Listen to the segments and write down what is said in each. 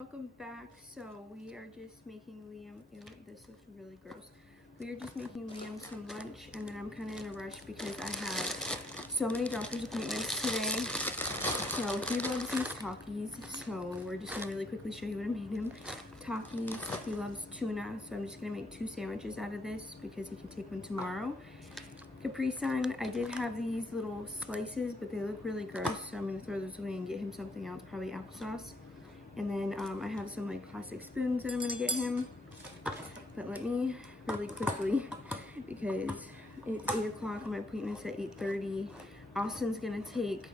Welcome back. So we are just making Liam, ew, this looks really gross. We are just making Liam some lunch, and then I'm kind of in a rush because I have so many doctor's appointments today. So he loves these Takis, so we're just gonna really quickly show you what I made him. Takis, he loves tuna, so I'm just gonna make 2 sandwiches out of this because he can take one tomorrow. Capri Sun, I did have these little slices, but they look really gross, so I'm gonna throw those away and get him something else, probably applesauce. And then I have some like plastic spoons that I'm gonna get him. But let me really quickly, because it's 8 o'clock and my appointment's at 8:30. Austin's gonna take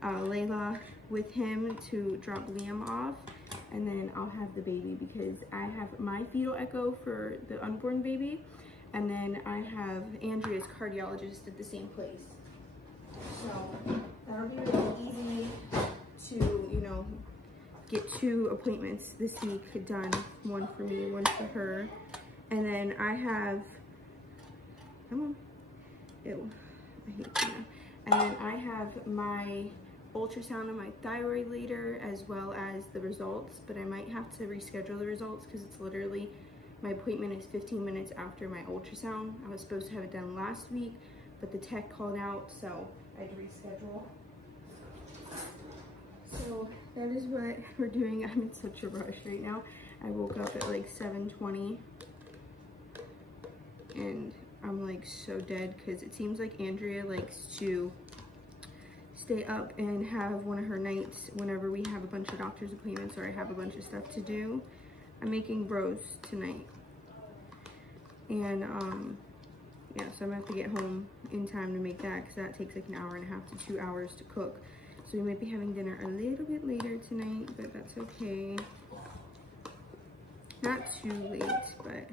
Layla with him to drop Liam off. And then I'll have the baby because I have my fetal echo for the unborn baby. And then I have Andreas, cardiologist, at the same place. So that'll be really easy to, you know, get 2 appointments this week done. One for me, one for her. And then I have, come on, ew, I hate that. And then I have my ultrasound of my thyroid later, as well as the results, but I might have to reschedule the results because it's literally, my appointment is 15 minutes after my ultrasound. I was supposed to have it done last week, but the tech called out, so I had to reschedule. So that is what we're doing. I'm in such a rush right now. I woke up at like 7:20 and I'm like so dead because it seems like Andrea likes to stay up and have one of her nights whenever we have a bunch of doctor's appointments or I have a bunch of stuff to do. I'm making bros tonight. And yeah, so I'm gonna have to get home in time to make that because that takes like an hour and a half to 2 hours to cook. So we might be having dinner a little bit later tonight, but that's okay. Not too late, but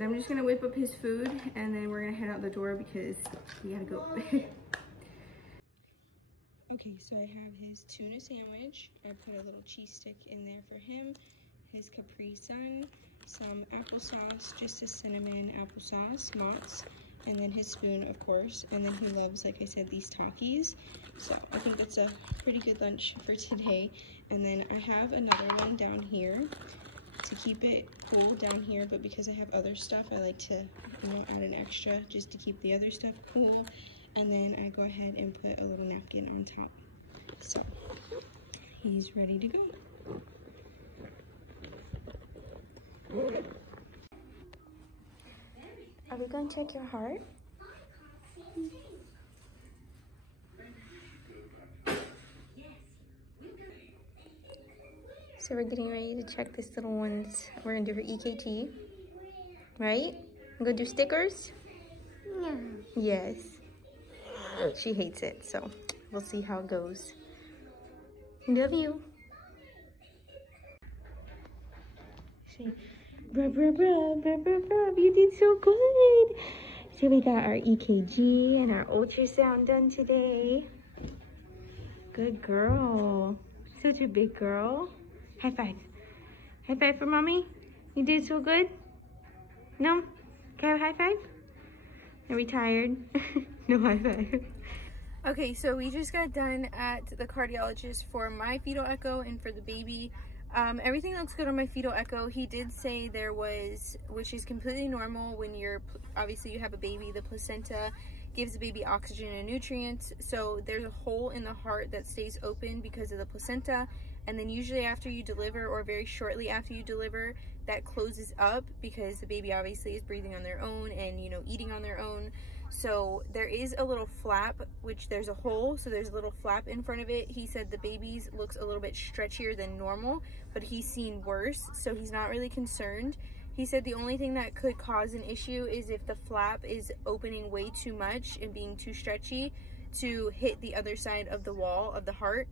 I'm just gonna whip up his food and then we're gonna head out the door because we gotta go. Okay, so I have his tuna sandwich. I put a little cheese stick in there for him, his Capri Sun, some applesauce, just a cinnamon applesauce, Mott's, and then his spoon, of course, and then he loves, like I said, these Takis. So I think that's a pretty good lunch for today. And then I have another one down here to keep it cool down here, but because I have other stuff, I like to, you know, add an extra just to keep the other stuff cool. And then I go ahead and put a little napkin on top. So he's ready to go. Are we going to check your heart? So we're getting ready to check this little one's, we're gonna do her EKG, right? I'm gonna do stickers? Yeah. Yes. She hates it, so we'll see how it goes. Love you. See, rub, rub, rub, rub, rub, rub. You did so good. So we got our EKG and our ultrasound done today. Good girl. Such a big girl. High five. High five for mommy. You did so good. No? Can I have a high five? Are we tired? No high five. Okay, so we just got done at the cardiologist for my fetal echo and for the baby. Everything looks good on my fetal echo. He did say there was, which is completely normal when you're, obviously you have a baby, the placenta gives the baby oxygen and nutrients. So there's a hole in the heart that stays open because of the placenta. And then usually after you deliver or very shortly after you deliver, that closes up because the baby obviously is breathing on their own and, you know, eating on their own. So there is a little flap, which there's a hole, so there's a little flap in front of it. He said the baby's looks a little bit stretchier than normal, but he's seen worse, so he's not really concerned. He said the only thing that could cause an issue is if the flap is opening way too much and being too stretchy to hit the other side of the wall of the heart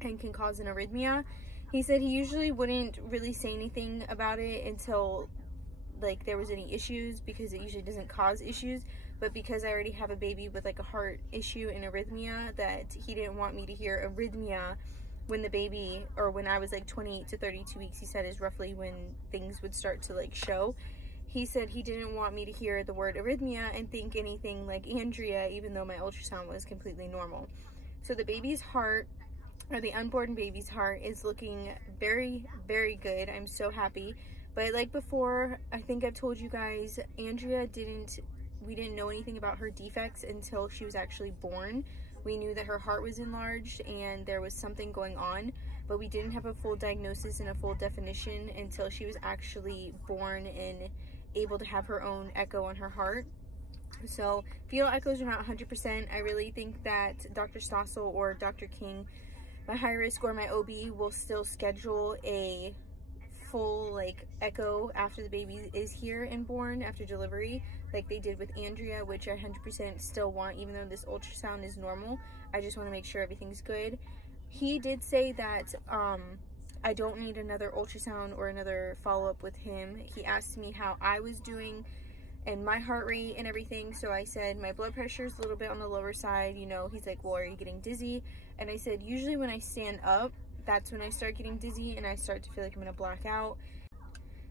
and can cause an arrhythmia. He said he usually wouldn't really say anything about it until like there was any issues because it usually doesn't cause issues, but because I already have a baby with like a heart issue and arrhythmia, that he didn't want me to hear arrhythmia when the baby, or when I was like 28 to 32 weeks, he said is roughly when things would start to like show. He said he didn't want me to hear the word arrhythmia and think anything like Andrea, even though my ultrasound was completely normal. So the baby's heart or the unborn baby's heart is looking very, very good. I'm so happy. But like before, I think I've told you guys, we didn't know anything about her defects until she was actually born. We knew that her heart was enlarged and there was something going on, but we didn't have a full diagnosis and a full definition until she was actually born and able to have her own echo on her heart. So fetal echoes are not 100%. I really think that Dr. Stossel or Dr. King, my high risk or my OB, will still schedule a full like echo after the baby is here and born after delivery, like they did with Andrea, which I 100% still want. Even though this ultrasound is normal, I just want to make sure everything's good. He did say that I don't need another ultrasound or another follow-up with him. He asked me how I was doing and my heart rate and everything. So I said my blood pressure is a little bit on the lower side, you know. He's like, well, are you getting dizzy? And I said, usually when I stand up, that's when I start getting dizzy and I start to feel like I'm gonna black out.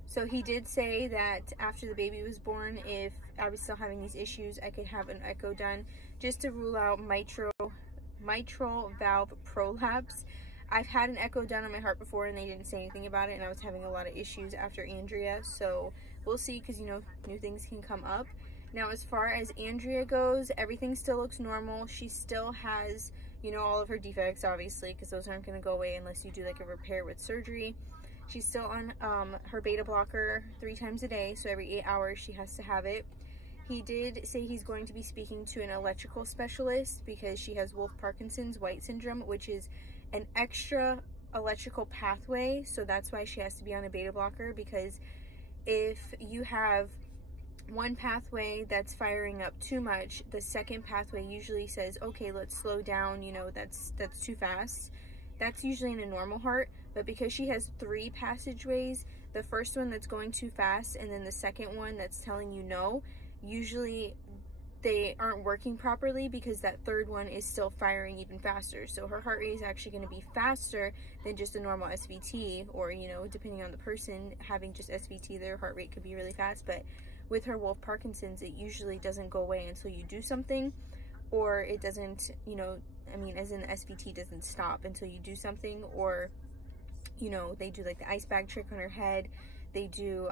So he did say that after the baby was born, if I was still having these issues, I could have an echo done just to rule out mitral valve prolapse. I've had an echo done on my heart before and they didn't say anything about it, and I was having a lot of issues after Andrea, so we'll see, because you know, new things can come up. Now as far as Andrea goes, everything still looks normal. She still has, you know, all of her defects, obviously, because those aren't going to go away unless you do like a repair with surgery. She's still on her beta blocker 3 times a day, so every 8 hours she has to have it. He did say he's going to be speaking to an electrical specialist because she has Wolff-Parkinson's White syndrome, which is an extra electrical pathway, so that's why she has to be on a beta blocker, because if you have one pathway that's firing up too much, the second pathway usually says, okay, let's slow down, you know, that's too fast. That's usually in a normal heart, but because she has 3 passageways, the first one that's going too fast and then the second one that's telling you no, usually they aren't working properly because that third one is still firing even faster. So her heart rate is actually going to be faster than just a normal SVT, or, you know, depending on the person having just SVT, their heart rate could be really fast. But with her Wolff-Parkinson's, it usually doesn't go away until you do something, or it doesn't, you know, I mean, as in the SVT doesn't stop until you do something, or, you know, they do like the ice bag trick on her head. They do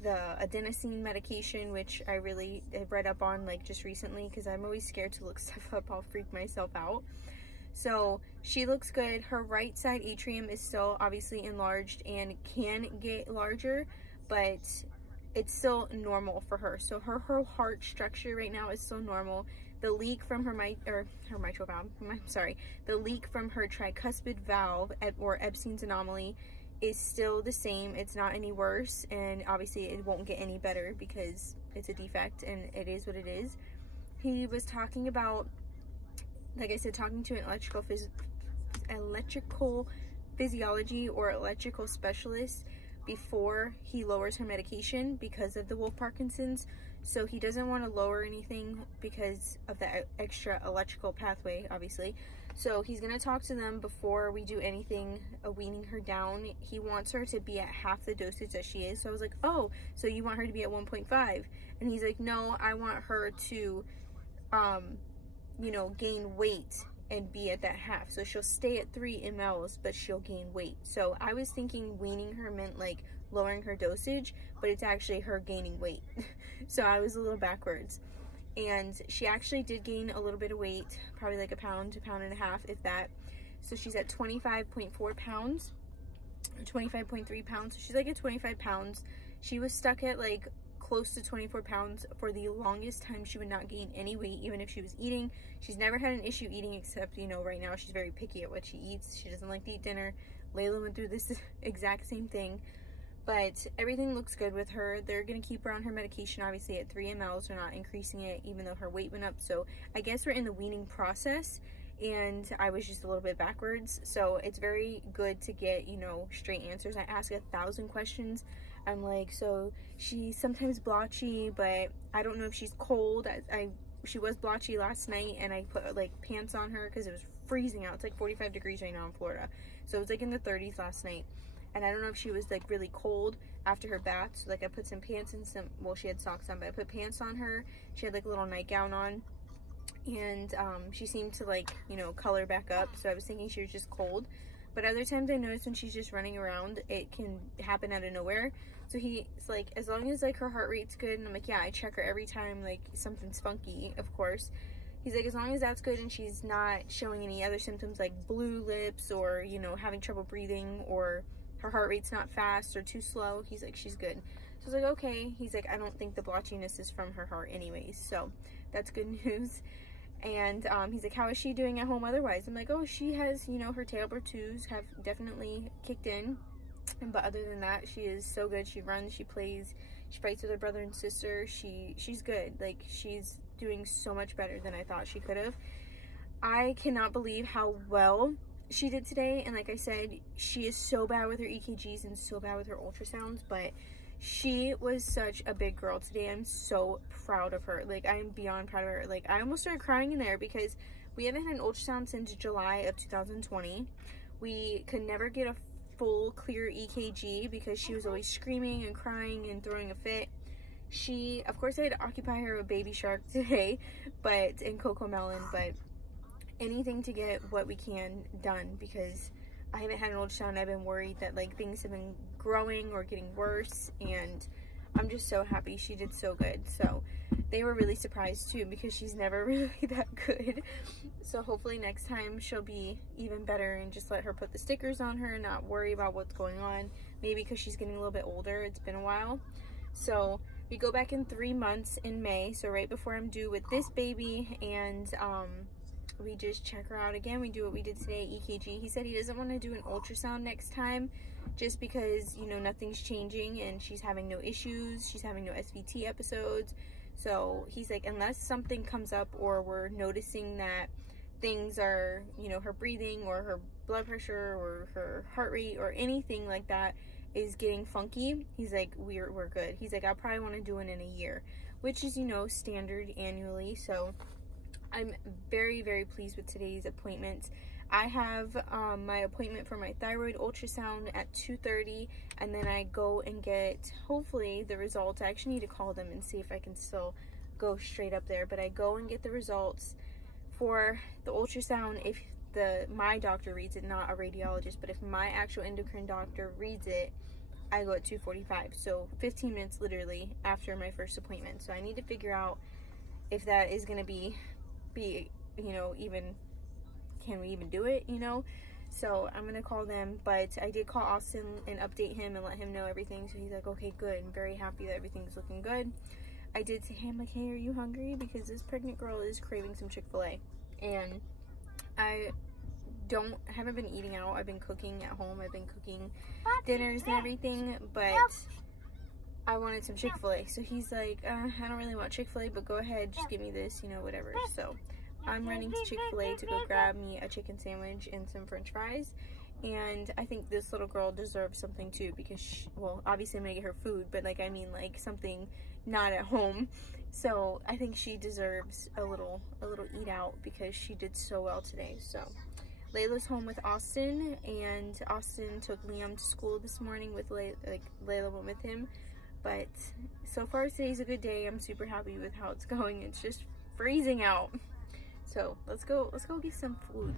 the adenosine medication, which I really have read up on like just recently, because I'm always scared to look stuff up. I'll freak myself out. So she looks good. Her right side atrium is still obviously enlarged and can get larger, but it's still normal for her. So her heart structure right now is still normal. The leak from her mitral valve, the leak from her tricuspid valve, or Epstein's anomaly, is still the same. It's not any worse, and obviously it won't get any better because it's a defect and it is what it is. He was talking about, like I said, talking to an electrical physiology or electrical specialist before he lowers her medication because of the Wolff-Parkinson's. So he doesn't want to lower anything because of the extra electrical pathway, obviously. So he's going to talk to them before we do anything, weaning her down. He wants her to be at half the dosage that she is. So I was like, oh, so you want her to be at 1.5? And he's like, no, I want her to, you know, gain weight and be at that half. So she'll stay at 3 mLs, but she'll gain weight. So I was thinking weaning her meant like lowering her dosage, but it's actually her gaining weight. So I was a little backwards. And she actually did gain a little bit of weight, probably like a pound to pound and a half, if that. So she's at 25.4 pounds, or 25.3 pounds. So she's like at 25 pounds. She was stuck at like close to 24 pounds for the longest time. She would not gain any weight, even if she was eating. She's never had an issue eating, except, you know, right now she's very picky at what she eats. She doesn't like to eat dinner. Layla went through this exact same thing. But everything looks good with her. They're going to keep her on her medication, obviously, at 3 mLs. They're not increasing it, even though her weight went up. So I guess we're in the weaning process, and I was just a little bit backwards. So it's very good to get, you know, straight answers. I ask 1,000 questions. I'm like, so she's sometimes blotchy, but I don't know if she's cold. She was blotchy last night, and I put like pants on her because it was freezing out. It's like 45 degrees right now in Florida. So it was like in the 30s last night. And I don't know if she was like really cold after her bath. So like I put some pants and some, well, she had socks on, but I put pants on her. She had like a little nightgown on. and she seemed to, like, you know, color back up, so I was thinking she was just cold. But other times I noticed when she's just running around, it can happen out of nowhere. So he's like, as long as, like, her heart rate's good, and I'm like, yeah, I check her every time, like, something's funky, of course. He's like, as long as that's good and she's not showing any other symptoms like blue lips or, you know, having trouble breathing, or her heart rate's not fast or too slow, he's like, she's good. So I was like, okay. He's like, I don't think the blotchiness is from her heart anyways, so that's good news. And he's like, how is she doing at home otherwise? I'm like, oh, she has, you know, her Tailbird 2s have definitely kicked in. But other than that, she is so good. She runs, she plays, she fights with her brother and sister. She's good. Like, she's doing so much better than I thought she could have. I cannot believe how well she did today. And like I said, she is so bad with her EKGs and so bad with her ultrasounds, but she was such a big girl today. I'm so proud of her. Like, I'm beyond proud of her. Like, I almost started crying in there because we haven't had an ultrasound since July of 2020. We could never get a full clear EKG because she was always screaming and crying and throwing a fit. She, of course, I had to occupy her with Baby Shark today, but, and Coco Melon, but anything to get what we can done, because I haven't had an ultrasound. I've been worried that, like, things have been growing or getting worse, and I'm just so happy she did so good. So they were really surprised too, because she's never really that good. So hopefully next time she'll be even better, and just let her put the stickers on her, not worry about what's going on. Maybe because she's getting a little bit older, it's been a while. So we go back in 3 months in May, so right before I'm due with this baby, and we just check her out again. We do what we did today, EKG. He said he doesn't want to do an ultrasound next time, just because, you know, nothing's changing and she's having no issues. She's having no SVT episodes. So he's like, unless something comes up or we're noticing that things are, you know, her breathing or her blood pressure or her heart rate or anything like that is getting funky, he's like, we're good. He's like, I probably want to do it in a year, which is, you know, standard annually. So I'm very, very pleased with today's appointment. I have my appointment for my thyroid ultrasound at 2:30, and then I go and get, hopefully, the results. I actually need to call them and see if I can still go straight up there, but I go and get the results for the ultrasound if my doctor reads it, not a radiologist. But if my actual endocrine doctor reads it, I go at 2:45, so 15 minutes literally after my first appointment. So I need to figure out if that is going to be, you know, even, can we even do it, you know? So I'm gonna call them. But I did call Austin and update him and let him know everything. So he's like, okay, good. I'm very happy that everything's looking good. I did say, hey, I'm like, hey, are you hungry? Because this pregnant girl is craving some Chick-fil-A, and I haven't been eating out. I've been cooking at home. I've been cooking dinners and everything, but I wanted some Chick-fil-A. So he's like, I don't really want Chick-fil-A, but go ahead, just give me this, you know, whatever. So I'm running to Chick-fil-A to go grab me a chicken sandwich and some french fries. And I think this little girl deserves something too, because she, well, obviously I'm gonna get her food, but like, I mean, like, something not at home. So I think she deserves a little eat out, because she did so well today. So Layla's home with Austin, and Austin took Liam to school this morning with Layla went with him. But so far today's a good day. I'm super happy with how it's going. It's just freezing out. So let's go get some food.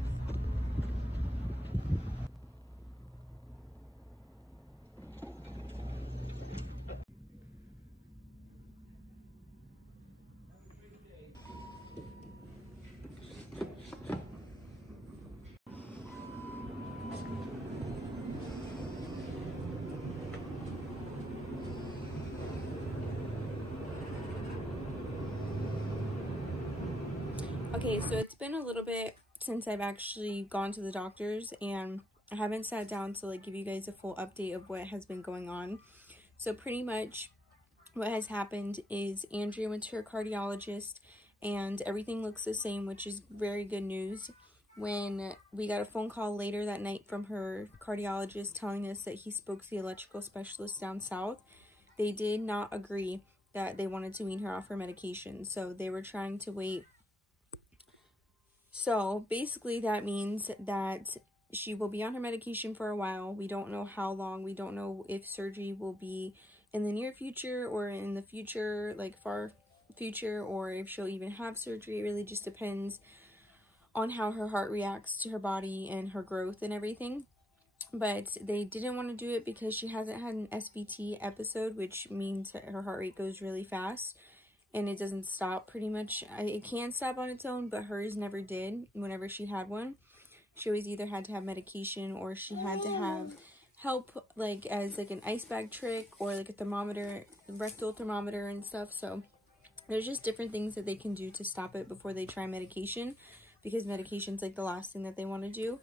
Okay, so it's been a little bit since I've actually gone to the doctors, and I haven't sat down to like give you guys a full update of what has been going on. So pretty much what has happened is Andrea went to her cardiologist and everything looks the same, which is very good news. When we got a phone call later that night from her cardiologist telling us that he spoke to the electrical specialist down south, they did not agree that they wanted to wean her off her medication. So they were trying to wait. So basically that means that she will be on her medication for a while. We don't know how long. We don't know if surgery will be in the near future or in the future, like far future or if she'll even have surgery. It really just depends on how her heart reacts to her body and her growth and everything. But they didn't want to do it because she hasn't had an SVT episode, which means her heart rate goes really fast and it doesn't stop pretty much. It can stop on its own, but hers never did whenever she had one. She always either had to have medication or she had to have help, like as like an ice bag trick or like a thermometer, rectal thermometer and stuff. So there's just different things that they can do to stop it before they try medication, because medication's like the last thing that they want to do.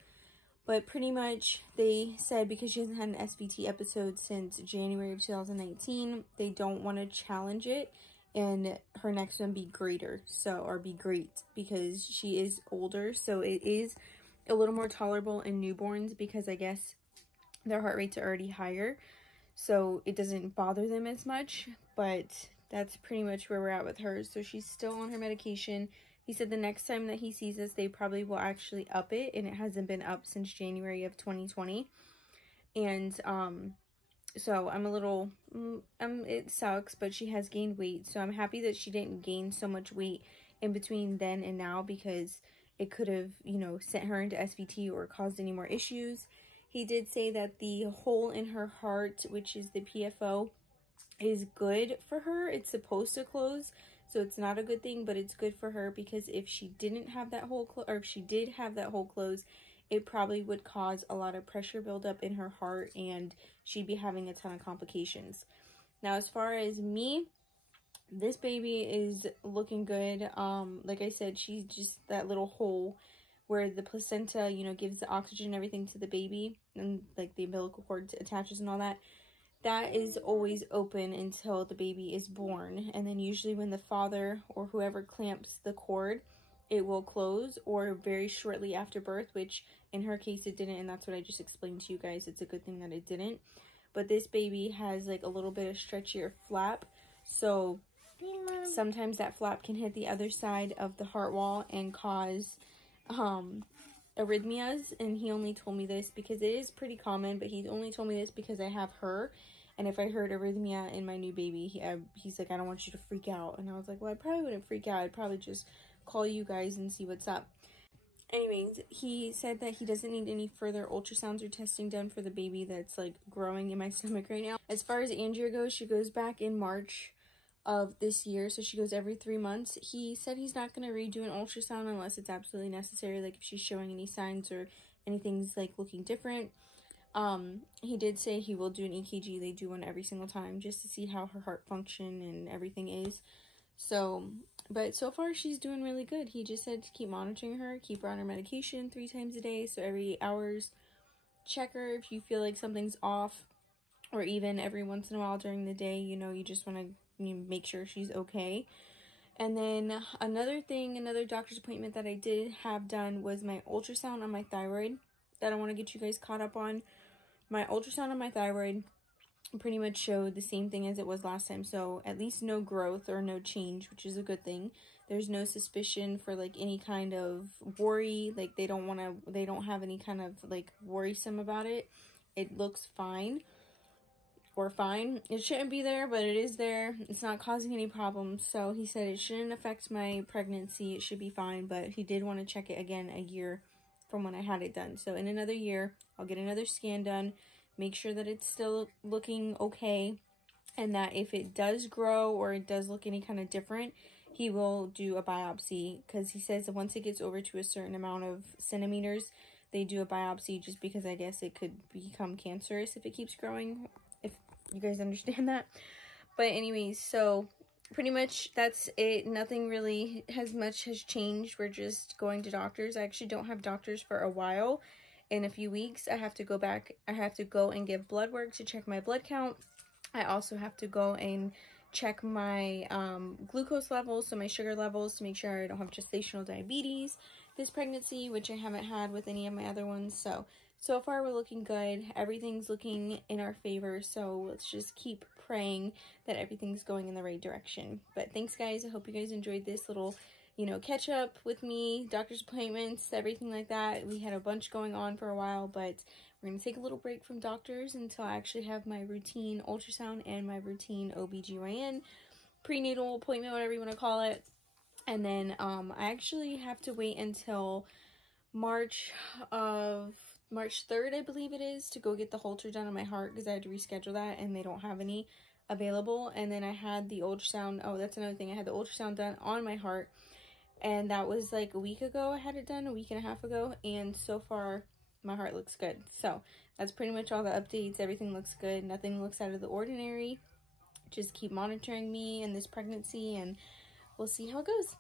But pretty much they said because she hasn't had an SVT episode since January of 2019, they don't want to challenge it and her next one be greater, so, or be great, because she is older. So it is a little more tolerable in newborns because I guess their heart rates are already higher, so it doesn't bother them as much. But that's pretty much where we're at with hers. So she's still on her medication. He said the next time that he sees us, they probably will actually up it, and it hasn't been up since January of 2020. And so I'm a little, it sucks, but she has gained weight, so I'm happy that she didn't gain so much weight in between then and now, because it could have, you know, sent her into SVT or caused any more issues. He did say that the hole in her heart, which is the PFO, is good for her. It's supposed to close, so it's not a good thing, but it's good for her, because if she didn't have that hole or if she did have that hole closed, it probably would cause a lot of pressure buildup in her heart and she'd be having a ton of complications. Now, as far as me, this baby is looking good. Like I said, she's just that little hole where the placenta, you know, gives the oxygen and everything to the baby, and like the umbilical cord attaches and all that. That is always open until the baby is born, and then usually when the father or whoever clamps the cord, it will close, or very shortly after birth, which in her case it didn't, and that's what I just explained to you guys. It's a good thing that it didn't. But this baby has like a little bit of stretchier flap, so sometimes that flap can hit the other side of the heart wall and cause arrhythmias. And he only told me this because it is pretty common, but he only told me this because I have her, and if I heard arrhythmia in my new baby, he's like, I don't want you to freak out. And I was like, well, I probably wouldn't freak out. I'd probably just call you guys and see what's up. Anyways, he said that he doesn't need any further ultrasounds or testing done for the baby that's like growing in my stomach right now. As far as Andrea goes, she goes back in March of this year, so she goes every 3 months. He said he's not going to redo an ultrasound unless it's absolutely necessary, like if she's showing any signs or anything's like looking different. He did say he will do an EKG. They do one every single time just to see how her heart function and everything is. So, but so far she's doing really good. He just said to keep monitoring her, keep her on her medication 3 times a day, so every hours, check her if you feel like something's off, or even every once in a while during the day, you know, you just want to make sure she's okay. And then another doctor's appointment that I did have done was my ultrasound on my thyroid that I want to get you guys caught up on. My ultrasound on my thyroid pretty much showed the same thing as it was last time, so at least no growth or no change, which is a good thing. There's no suspicion for like any kind of worry, like they don't have any kind of like worrisome about it. It looks fine, or fine. It shouldn't be there, but it is there. It's not causing any problems, so he said it shouldn't affect my pregnancy. It should be fine, but he did want to check it again a year from when I had it done. So in another year, I'll get another scan done, make sure that it's still looking okay, and that if it does grow or it does look any kind of different, he will do a biopsy, because he says that once it gets over to a certain amount of centimeters, they do a biopsy, just because I guess it could become cancerous if it keeps growing, if you guys understand that. But anyways, so pretty much that's it. Nothing really has changed. We're just going to doctors. I actually don't have doctors for a while. In a few weeks, I have to go back. I have to go and give blood work to check my blood count. I also have to go and check my glucose levels, so my sugar levels, to make sure I don't have gestational diabetes this pregnancy, which I haven't had with any of my other ones. So far we're looking good. Everything's looking in our favor, so let's just keep praying that everything's going in the right direction. But thanks, guys. I hope you guys enjoyed this little, you know, catch up with me, doctor's appointments, everything like that. We had a bunch going on for a while, but we're going to take a little break from doctors until I actually have my routine ultrasound and my routine OBGYN prenatal appointment, whatever you want to call it. And then I actually have to wait until March 3rd, I believe it is, to go get the Holter done on my heart, because I had to reschedule that and they don't have any available. And then I had the ultrasound. Oh, that's another thing. I had the ultrasound done on my heart, and that was like a week ago. I had it done, a week and a half ago, and so far my heart looks good. So that's pretty much all the updates. Everything looks good. Nothing looks out of the ordinary. Just keep monitoring me in this pregnancy, and we'll see how it goes.